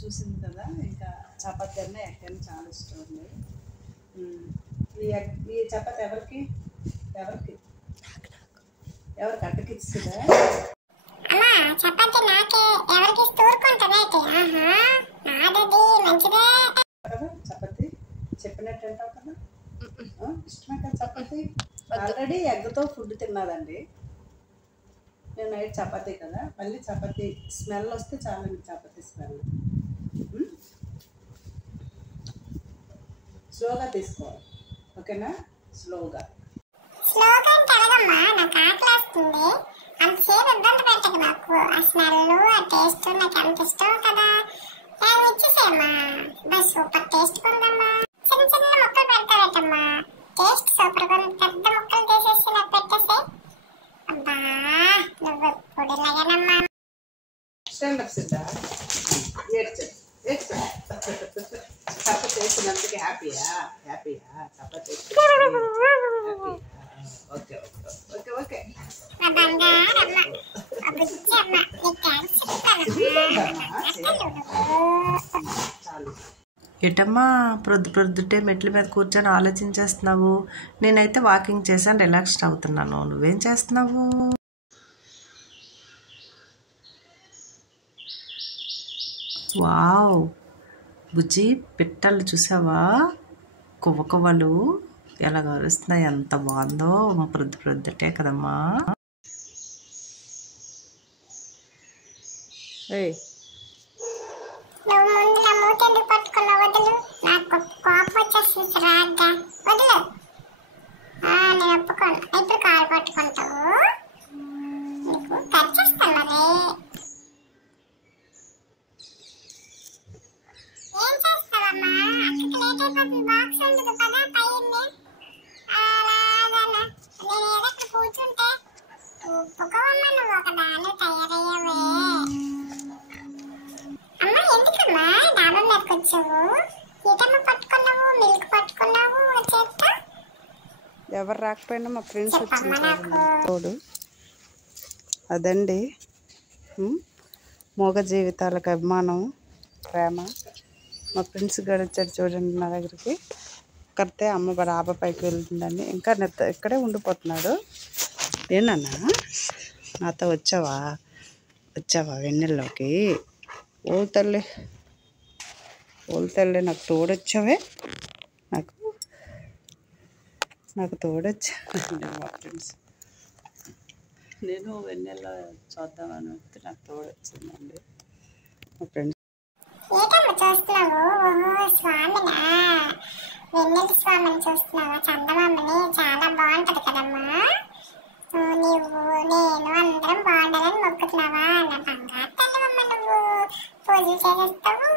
చూసింది కదా, ఇంకా చపాతీ అన్నా ఎగ్ అన్నా చాలా ఇష్టం ఉంది. ఈ చపాతీ ఎవరికి ఎవరికి ఎవరికి అక్కకి ఇస్తుందా? చపాతీ నాకే, ఎవరికి చపాతీ చెప్పినట్టు అంటావు కదా, ఇష్టమే కదా చపాతీ. ఆల్రెడీ ఎగ్తో ఫుడ్ తిన్నాదండి. నేను నైట్ చపాతీ కదా, మళ్ళీ చపాతీ స్మెల్ వస్తే చాలా చపాతీ స్మెల్. స్లోగా తీసుకోవాలి, ఓకేనా? స్లోగా అంటే ఎలాగమ్మా? నాకు ఆకలి వస్తుంది, అంతసేపు ఇబ్బంది పెట్టకు నాకు. ఆ స్మెల్ ఆ టేస్ట్ నాకు ఎంత ఇష్టం కదా. ఇచ్చేసేయమ్మా, బస్ సూపర్ టేస్ట్ ఉందమ్మా. చిన్న చిన్న ముక్కలు పెడతావేటమ్మా, టేస్ట్ సూపర్ గా ఉంది. పెద్ద ముక్కలు చేసేసి నాకు పెట్టేసే. అబ్బా నువ్వు ఎప్పుడు ఇలాగేనమ్మా. చపాతీ చేసినందుకు హ్యాపీయా? Chapati okay okay okay. ఎటమ్మా ప్రొద్దుటే మెట్ల మీద కూర్చొని ఆలోచించేస్తున్నావు? నేనైతే వాకింగ్ చేశాను, రిలాక్స్ అవుతున్నాను. నువ్వేం చేస్తున్నావు? వావ్ బుజ్జి, పిట్టలు చూసావా? కువ్వలు ఎలా కరుస్తున్నాయి, ఎంత బాగుందో. ప్రొద్దుటే కదమ్మా. ఎవరు రాకపోయినా మా ఫ్రెండ్స్ వచ్చింది తోడు. అదండి మోగ జీవితాలకు అభిమానం, ప్రేమ. మా ఫ్రెండ్స్ కూడా వచ్చారు చూడండి నా దగ్గరికి. కడితే అమ్మ డాబా పైకి వెళ్తుందండి, ఇంకా ఇక్కడే ఉండిపోతున్నాడు. ఏనన్నా నాతో వచ్చావా వెన్నెల్లోకి? ఓ తల్లి నాకు తోడొచ్చావే, నాకు తోడొచ్చా. మా ఫ్రెండ్స్ నేను వెన్నెల చూద్దామని వస్తే నాకు తోడొచ్చిందండి మా ఫ్రెండ్స్. వెన్నెల స్వామిని చూస్తున్నావా? చందమామని చాలా బాగుంటది కదమ్మా. నువ్వు నేను అందరం బాగుండాలని మొక్కుతున్నావా? నా బంగారు తల్లివమ్మ, నువ్వు పూజలు చేసేస్తావు,